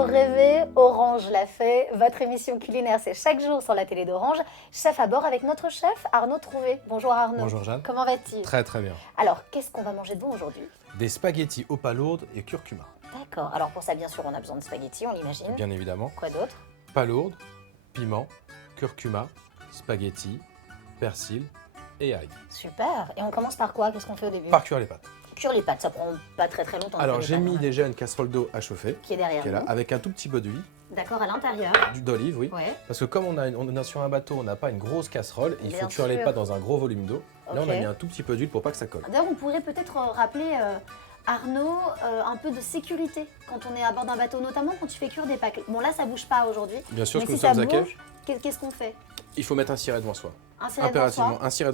toujours rêvé, Orange l'a fait. Votre émission culinaire, c'est chaque jour sur la télé d'Orange. Chef à bord avec notre chef Arnaud Trouvé. Bonjour Arnaud. Bonjour Jeanne. Comment vas-tu? Très très bien. Alors, qu'est-ce qu'on va manger de bon aujourd'hui? Des spaghettis aux palourdes et curcuma. D'accord. Alors pour ça, bien sûr, on a besoin de spaghettis, on l'imagine. Bien évidemment. Quoi d'autre? Palourdes, piment, curcuma, spaghettis, persil et ail. Super. Et on commence par quoi? Qu'est-ce qu'on fait au début? Par cuire les pâtes. Cuire les pâtes, ça prend pas très longtemps. Alors j'ai mis déjà une casserole d'eau à chauffer. Qui est derrière Qui est là, nous. avec un tout petit peu d'huile. D'accord, à l'intérieur. D'olive, oui. Ouais. Parce que comme on est sur un bateau, on n'a pas une grosse casserole. Il Bien faut cuire les sûr. pâtes dans un gros volume d'eau. Là, on a Ok. mis un tout petit peu d'huile pour pas que ça colle. D'ailleurs, on pourrait peut-être rappeler, Arnaud, un peu de sécurité quand on est à bord d'un bateau, notamment quand tu fais cuire des pâtes. Bon, là, ça bouge pas aujourd'hui. Bien sûr Mais que si nous ça sommes à quai. bouge, qu'est-ce qu'on fait? Il faut mettre un ciré devant soi. Un ciré devant Impérativement, soi. un ciré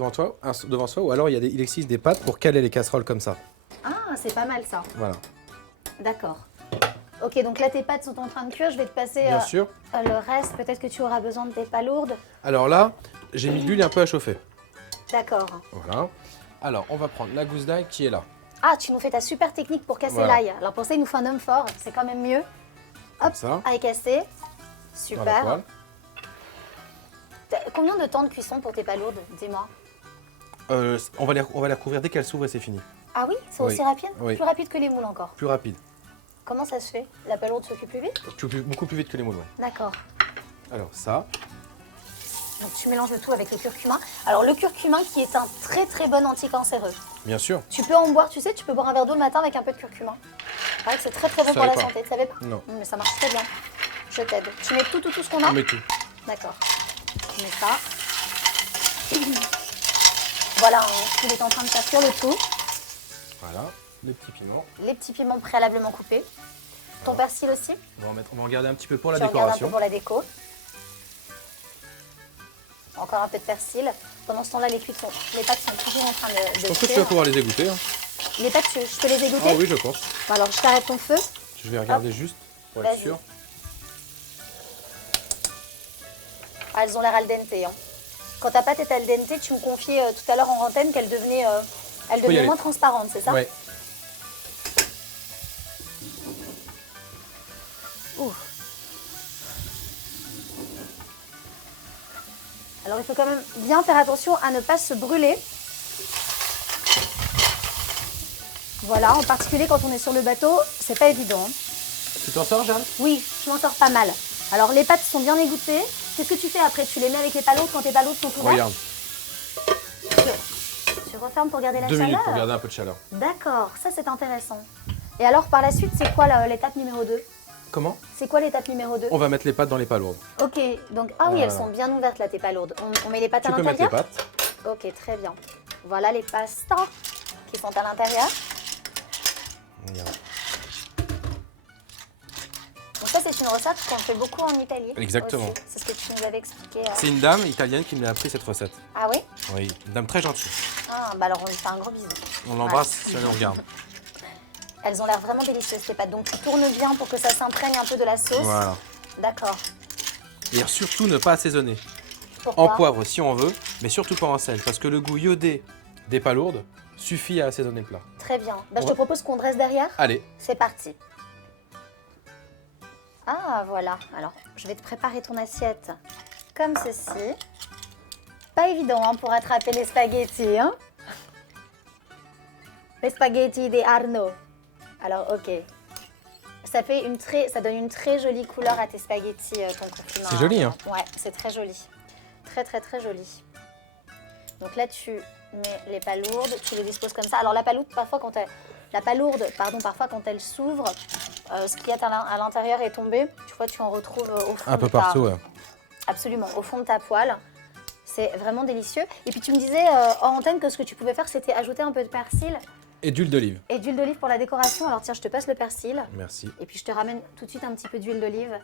devant soi, ou alors il existe des pâtes pour caler les casseroles comme ça. Ah, c'est pas mal ça. Voilà. D'accord. Ok, donc là, tes pâtes sont en train de cuire. Je vais te passer Bien sûr. le reste. Peut-être que tu auras besoin de tes palourdes. Alors là, j'ai mis de l'huile un peu à chauffer. D'accord. Voilà. Alors, on va prendre la gousse d'ail qui est là. Ah, tu nous fais ta super technique pour casser Voilà. l'ail. Alors pour ça, il nous faut un homme fort. C'est quand même mieux. Comme Hop, ça. ail cassé. Dans la Super. poêle. Combien de temps de cuisson pour tes palourdes? Dis-moi. On va les recouvrir dès qu'elles s'ouvrent et c'est fini. Ah oui, c'est Oui. aussi rapide? Oui. Plus rapide que les moules encore. Plus rapide. Comment ça se fait? La palourde se cuit plus vite? Beaucoup plus vite que les moules, ouais. D'accord. Alors ça, Donc tu mélanges le tout avec le curcuma. Alors le curcuma qui est un très bon anticancéreux. bien sûr. Tu peux en boire, tu sais, tu peux boire un verre d'eau le matin avec un peu de curcuma. C'est vrai que c'est très bon Je pour la savais pas. santé, tu savais pas? Non. Mais ça marche très bien. Je t'aide. Tu mets tout ce qu'on a? On met tout. D'accord. Tu mets ça. Voilà, il est en train de faire cuire le tout. Voilà. Les petits piments. Les petits piments préalablement coupés. Ton persil aussi? On va en garder un petit peu pour la Tu regardes un peu décoration. pour la déco. Encore un peu de persil. Pendant ce temps-là, les pâtes sont toujours en train de Je pense que tu cuire. vas pouvoir les égoutter. Hein. Les pâtes, je peux les égoutter? Ah oui, je pense. Bon, alors, je t'arrête ton feu. Je vais regarder juste pour être Vas-y. sûr. Ah, elles ont l'air al dente. Hein. Quand ta pâte est al dente, tu me confiais tout à l'heure en antenne qu'elle devenait, Faut y aller. moins transparente, c'est ça? Ouais. Ouh. Alors il faut quand même bien faire attention à ne pas se brûler. Voilà, en particulier quand on est sur le bateau, c'est pas évident. Hein. Tu t'en sors, Jeanne? Oui, je m'en sors pas mal. Alors les pâtes sont bien égouttées. Qu'est-ce que tu fais après? Tu les mets avec les palourdes quand tes palourdes sont ouvertes? Regarde. Tu refermes pour garder la 2 minutes chaleur? pour garder un peu de chaleur. D'accord, ça c'est intéressant. Et alors par la suite, c'est quoi l'étape numéro 2? Comment? C'est quoi l'étape numéro 2? On va mettre les pâtes dans les palourdes. Ok, donc ah oui, elles Voilà. sont bien ouvertes là tes palourdes. On met les pâtes Tu à peux mettre les l'intérieur? pâtes. Ok, très bien. Voilà les pastas qui sont à l'intérieur. Regarde. Donc ça c'est une recette qu'on fait beaucoup en Italie. Exactement. aussi. C'est ce que tu nous avais expliqué. C'est une dame italienne qui m'a appris cette recette. Ah oui? Oui, une dame très gentille. Ah bah alors on lui fait un gros bisou. On l'embrasse si elle nous regarde. Elles ont l'air vraiment délicieuses tes pâtes. Donc tu tournes bien pour que ça s'imprègne un peu de la sauce. Voilà. D'accord. Et surtout ne pas assaisonner. Pourquoi? En poivre si on veut, mais surtout pas en sel, parce que le goût iodé des palourdes suffit à assaisonner le plat. Très bien. Bah, je te Ouais. propose qu'on dresse derrière. Allez, C'est parti. Ah, voilà. Alors, je vais te préparer ton assiette comme ceci. Pas évident hein, pour attraper les spaghettis. Hein, les spaghettis des Arnaud. Alors, ok. Ça donne une très jolie couleur à tes spaghettis, ton curcuma. C'est joli, hein? Ouais, c'est très joli. Très joli. Donc là, tu mets les palourdes, tu les disposes comme ça. Alors la palourde, parfois quand elle s'ouvre, ce qu'il y a à l'intérieur est tombé. Tu vois, tu en retrouves au fond un peu de ta- partout. Ouais. Absolument, au fond de ta poêle. C'est vraiment délicieux. Et puis tu me disais hors antenne que ce que tu pouvais faire, c'était ajouter un peu de persil Et d'huile d'olive. et d'huile d'olive pour la décoration. Alors tiens, je te passe le persil. Merci. Et puis je te ramène tout de suite un petit peu d'huile d'olive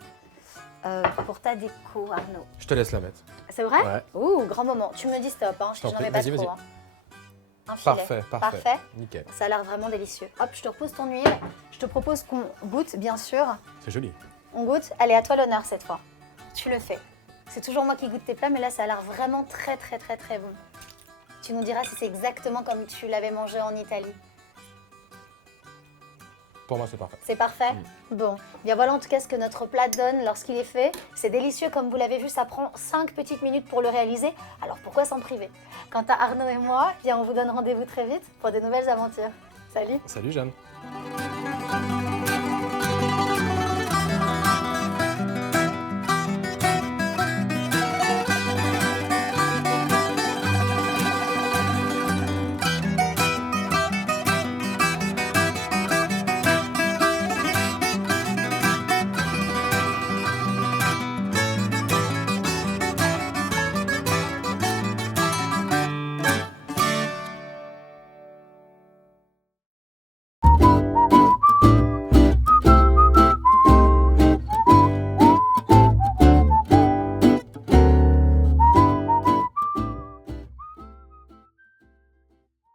pour ta déco, Arnaud. Je te laisse la mettre. C'est vrai? Ouais. Ouh, grand moment. Tu me dis stop, hein, t'en je n'en prie. mets pas Vas-y, trop. vas-y. Hein. Un filet. Parfait. Parfait. Nickel. Ça a l'air vraiment délicieux. Hop, je te repose ton huile. Je te propose qu'on goûte, bien sûr. C'est joli. On goûte. Allez, à toi l'honneur cette fois. Tu le fais. C'est toujours moi qui goûte tes plats, mais là, ça a l'air vraiment très bon. Tu nous diras si c'est exactement comme tu l'avais mangé en Italie. Pour moi, c'est parfait. C'est parfait. Bon, bien voilà en tout cas ce que notre plat donne lorsqu'il est fait. C'est délicieux comme vous l'avez vu, ça prend 5 petites minutes pour le réaliser. Alors pourquoi s'en priver? Quant à Arnaud et moi, bien on vous donne rendez-vous très vite pour de nouvelles aventures. Salut! Salut Jeanne.